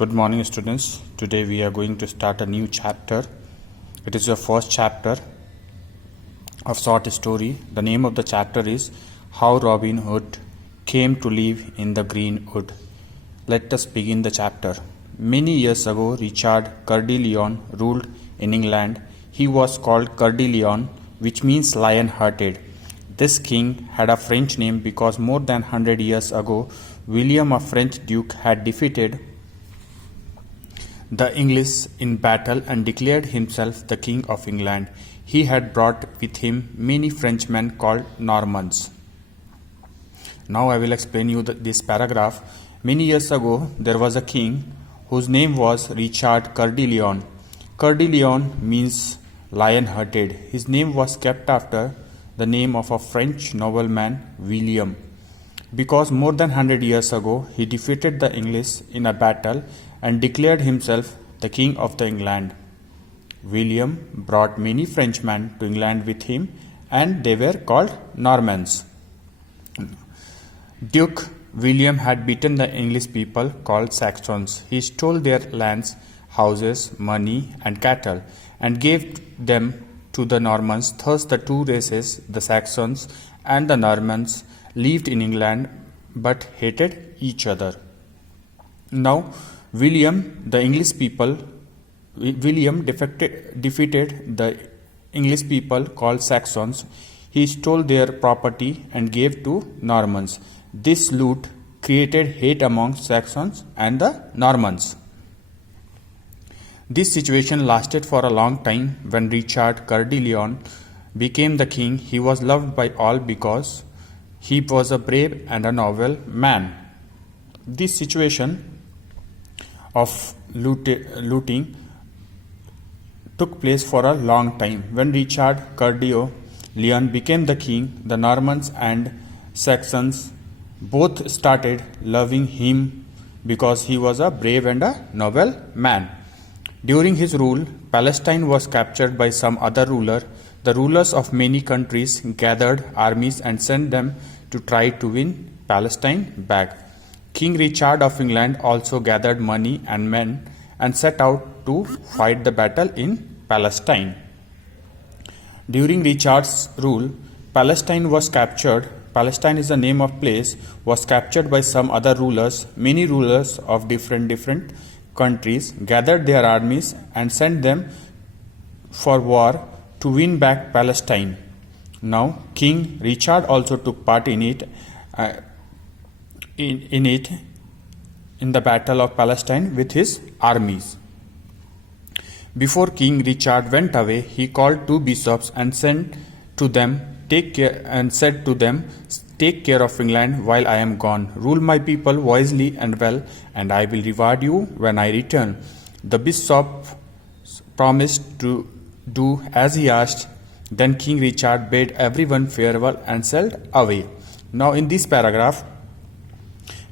Good morning, students. Today we are going to start a new chapter. It is your first chapter of short story. The name of the chapter is How Robin Hood Came to Live in the Green Wood. Let us begin the chapter. Many years ago, Richard Coeur de Lion ruled in England. He was called Coeur de Lion, which means lion-hearted. This king had a French name because more than 100 years ago, William, a French duke, had defeated the English in battle and declared himself the King of England. He had brought with him many Frenchmen called Normans. Now I will explain you this paragraph. Many years ago, there was a king whose name was Richard Coeur de Lion. Coeur de Lion means lion-hearted. His name was kept after the name of a French nobleman, William, because more than 100 years ago he defeated the English in a battle and declared himself the King of the England. William brought many Frenchmen to England with him, and they were called Normans. Duke William had beaten the English people called Saxons. He stole their lands, houses, money, and cattle, and gave them to the Normans. Thus the two races, the Saxons and the Normans, lived in England but hated each other. Now William defeated the English people called Saxons. He stole their property and gave to Normans. This loot created hate among Saxons and the Normans. This situation lasted for a long time. When Richard Coeur de Lion became the king, he was loved by all because he was a brave and a noble man. This situation of looting took place for a long time. When Richard Coeur de Lion became the king, the Normans and Saxons both started loving him because he was a brave and a noble man. During his rule, Palestine was captured by some other ruler. The rulers of many countries gathered armies and sent them to try to win Palestine back. King Richard of England also gathered money and men and set out to fight the battle in Palestine. During Richard's rule, Palestine was captured. Palestine is the name of place, was captured by some other rulers. Many rulers of different countries gathered their armies and sent them for war to win back Palestine. Now King Richard also took part in the Battle of Palestine with his armies. Before King Richard went away, he called two bishops and said to them, "Take care of England while I am gone. Rule my people wisely and well, and I will reward you when I return." The bishops promised to do as he asked. Then King Richard bade everyone farewell and sailed away. Now in this paragraph,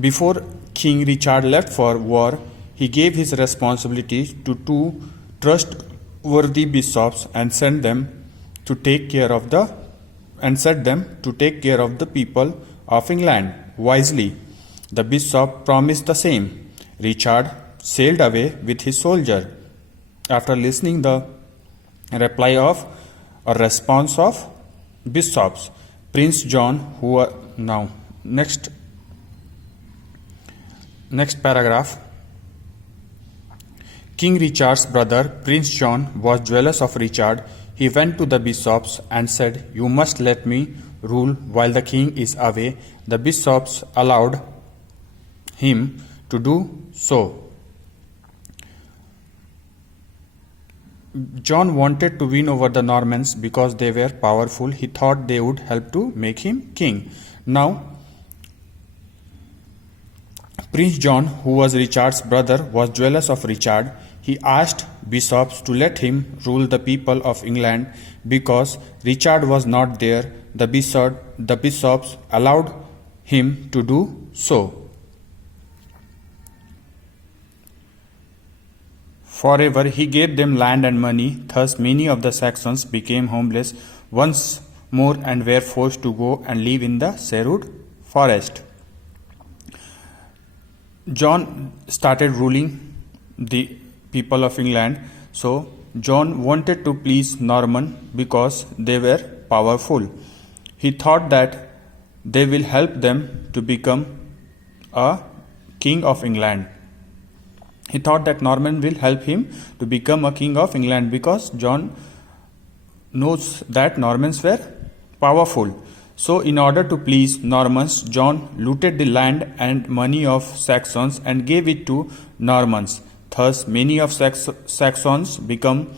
before King Richard left for war, he gave his responsibilities to two trustworthy bishops and said them to take care of the people of England wisely. The bishop promised the same. Richard sailed away with his soldier. After listening the response of bishops, Prince John, Next paragraph. King Richard's brother, Prince John, was jealous of Richard. He went to the bishops and said, "You must let me rule while the king is away." The bishops allowed him to do so. John wanted to win over the Normans because they were powerful. He thought they would help to make him king. Now Prince John, who was Richard's brother, was jealous of Richard. He asked bishops to let him rule the people of England because Richard was not there. The bishops allowed him to do so. Forever he gave them land and money. Thus many of the Saxons became homeless once more and were forced to go and live in the Sherwood forest. John started ruling the people of England. So John wanted to please Norman because they were powerful. He thought that they will help them to become a king of England. He thought that Norman will help him to become a king of England because John knows that Normans were powerful. So in order to please Normans, John looted the land and money of Saxons and gave it to Normans. Thus many of Saxons became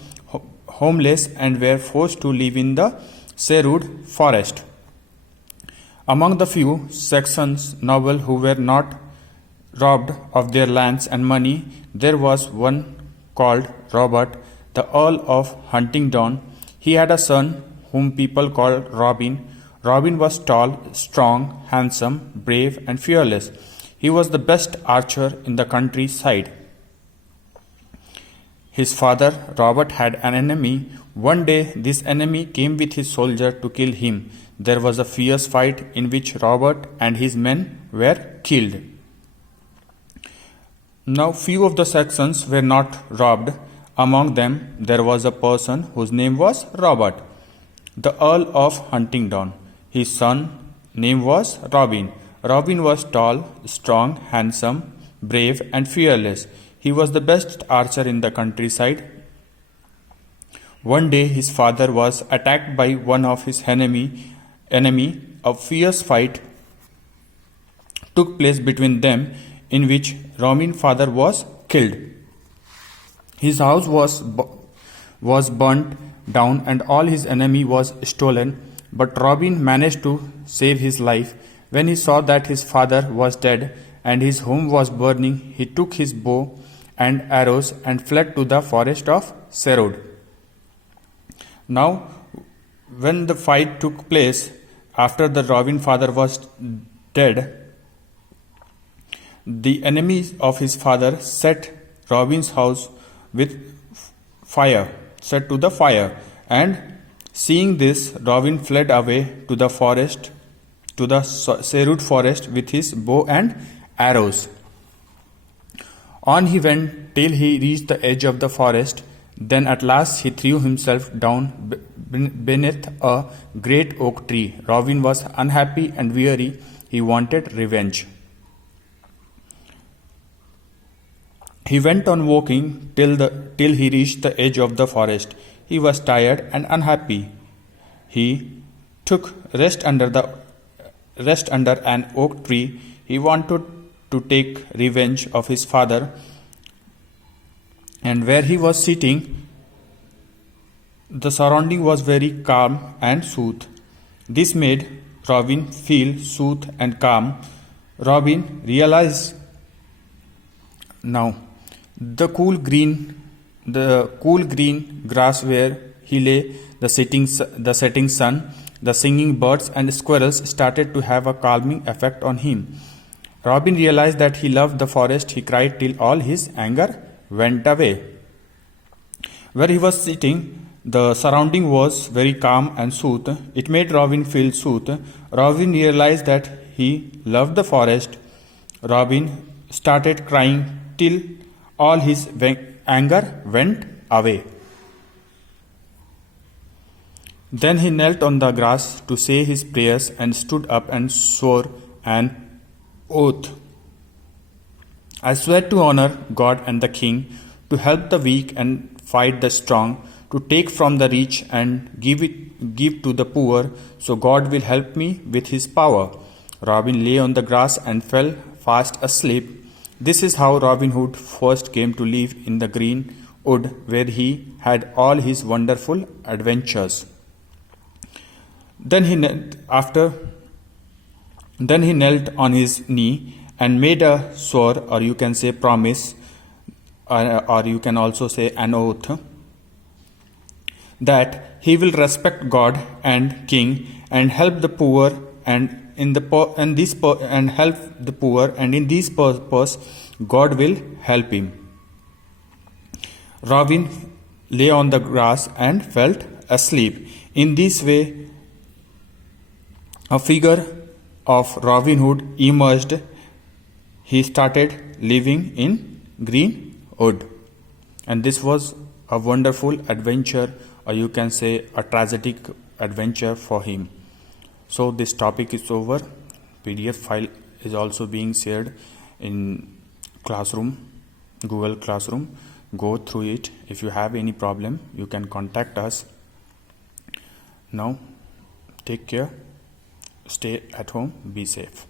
homeless and were forced to live in the Sherwood forest. Among the few Saxons nobles who were not robbed of their lands and money, there was one called Robert, the Earl of Huntingdon. He had a son whom people called Robin. Robin was tall, strong, handsome, brave, and fearless. He was the best archer in the countryside. His father, Robert, had an enemy. One day, this enemy came with his soldier to kill him. There was a fierce fight in which Robert and his men were killed. Now, few of the Saxons were not robbed. Among them, there was a person whose name was Robert, the Earl of Huntingdon. His son name was Robin. Robin was tall, strong, handsome, brave, and fearless. He was the best archer in the countryside. One day, his father was attacked by one of his enemy. A fierce fight took place between them, in which Robin's father was killed. His house was burnt down and all his enemy was stolen, but Robin managed to save his life. When he saw that his father was dead and his home was burning, he took his bow and arrows and fled to the forest of Sherwood. Now, when the fight took place, after the Robin father was dead, the enemies of his father set Robin's house with fire, set to the fire, and seeing this, Robin fled away to the forest, to the Sherwood forest with his bow and arrows. On he went till he reached the edge of the forest. Then at last he threw himself down beneath a great oak tree. Robin was unhappy and weary. He wanted revenge. He went on walking till he reached the edge of the forest. He was tired and unhappy. He took rest under an oak tree. He wanted to take revenge of his father. And where he was sitting, the surrounding was very calm and soothed. This made Robin feel soothed and calm. Robin realized now the cool green grass where he lay, the setting sun, the singing birds and squirrels started to have a calming effect on him. Robin realized that he loved the forest. He cried till all his anger went away. Where he was sitting, the surrounding was very calm and soothed. It made Robin feel soothed. Robin realized that he loved the forest. Robin started crying till all his anger went away. Then he knelt on the grass to say his prayers and stood up and swore an oath. I swear to honor God and the king, to help the weak and fight the strong, to take from the rich and give to the poor, so God will help me with his power. Robin lay on the grass and fell fast asleep. This is how Robin Hood first came to live in the green wood, where he had all his wonderful adventures. Then he knelt on his knee and made a swore, or you can say promise, or you can also say an oath, that he will respect God and king and help the poor and in this purpose God will help him. Robin lay on the grass and felt asleep. In this way, a figure of Robin Hood emerged. He started living in green wood. And this was a wonderful adventure, or you can say a tragic adventure for him. So this topic is over. PDF file is also being shared in Classroom, Google Classroom. Go through it. If you have any problem, you can contact us. Now, take care, stay at home, be safe.